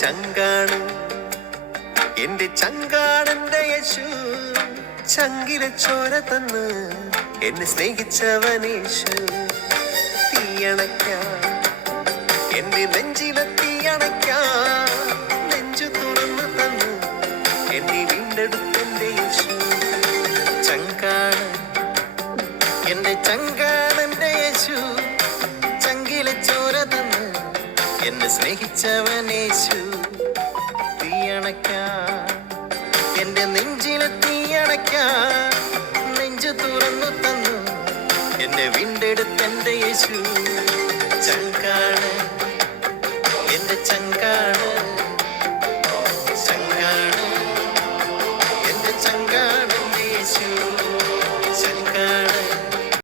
ചങ്കാണ് എന്റെ ചങ്കാണെന്റെ യേശു. ചങ്കിലെ ചോര തന്ന് എന്നെ സ്നേഹിച്ചവനേശു. തീയണയ്ക്കാൻ എന്റെ നെഞ്ചിലെ തീയണയ്ക്കാൻ നെഞ്ചു തുറന്നു തന്ന് എന്നെ വീണ്ടെടുത്തെന്റെ യേശു. ചങ്കാണ് എന്റെ ചങ്കാണെന്റെ യേശു. ചങ്കിലെ ചോര തന്ന് എന്നെ സ്നേഹിച്ചവനേശു. തീയണയ്ക്കാൻ എന്റെ നെഞ്ചിലെ തീയണയ്ക്കാൻ നെഞ്ചു തുറന്നു തന്നു എന്നെ വീണ്ടെടുത്തെന്റെ യേശു.